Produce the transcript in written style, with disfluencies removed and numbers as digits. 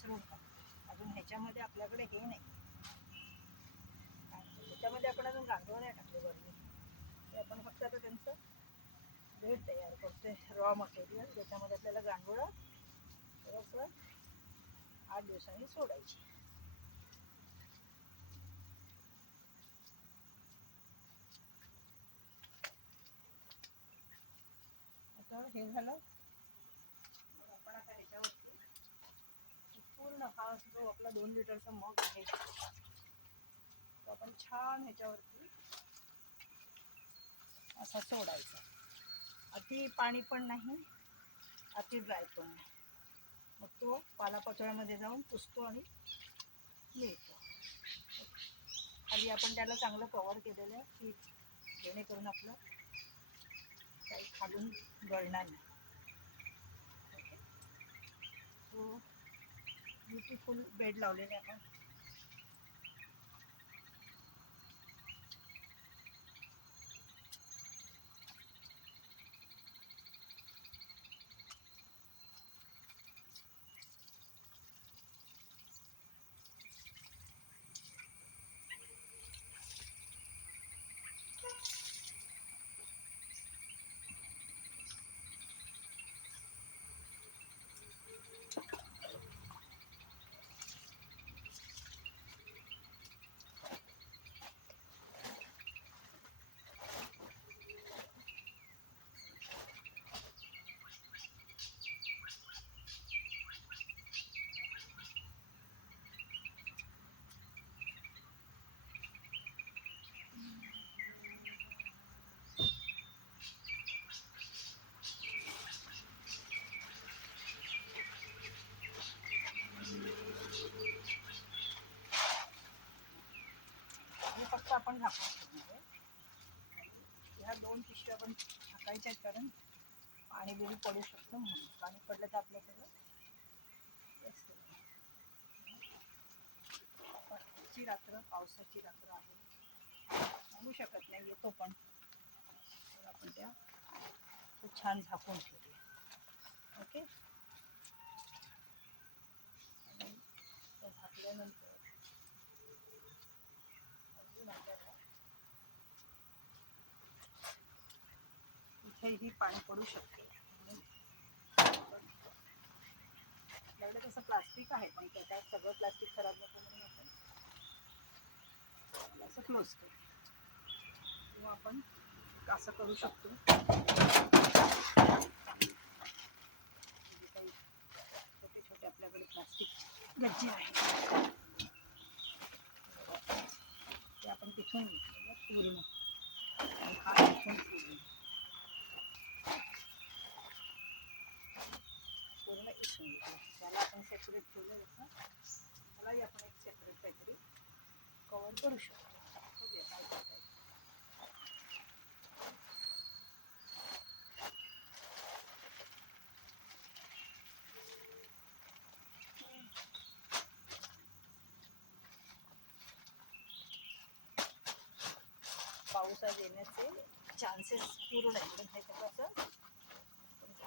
पसरून टाकतो. अजून ह्याच्यामध्ये आपल्याकडे हे नाही, त्याच्यामध्ये आपण अजून गांडूळ नाही टाकले वरती. ते आपण फक्त आता त्यांचं बेड तयार करतोय, रॉ मटेरियल, ज्याच्यामध्ये आपल्याला गांडूळ थोडंसं 8 दिवसांनी सोडायची. आता हे झालं. मग आपण आता ह्याच्यावरती पूर्ण हा जो आपला 2 लिटरचा मग आहे तो आपण छान ह्याच्यावरती असा सोडायचा. अति पाणी पण नाही, अति ड्राय पण नाही. मग तो पालापाचोळ्यामध्ये जाऊन पुसतो आणि मिळतो. खाली आपण त्याला चांगलं कव्हर केलेलं आहे की जेणेकरून आपलं काही खालून गळणार नाही. ओके, तो ब्युटिफुल बेड लावलेले आपण. हे फक्त आपण झाकून ठेवणार आहे. ह्या 2 पिशव्या आपण झाकायच्या आहेत, कारण पाणी बिरी पडू शकतं म्हणून. पाणी पडलं तर आपलं सगळं आजची रात्र पावसाची रात्र आहे, सांगू शकत नाही येतो पण. आपण त्या छान झाकून ठेवूया. ओके, आणि झाकल्यानंतर अजून आपल्याला इथेही पाणी पडू शकते. आपल्याकडे तसं प्लास्टिक आहे, पण त्याच्यात सगळं प्लास्टिक खराब नको म्हणून आपण असं क्लोज करतो. किंवा आपण असं करू शकतो, काही छोटे छोटे आपल्याकडे प्लास्टिक गज्जे आहेत ते आपण तिथून पूर्ण, हा तिथून पूर्ण इथून त्याला आपण सेपरेट ठेवलं असं, त्यालाही आपण एक सेपरेट काहीतरी कवर करू शकतो. बघूया काय करता येईल. पाऊस आज येण्याचे चान्सेस पूर्ण आहे, पण हे कसं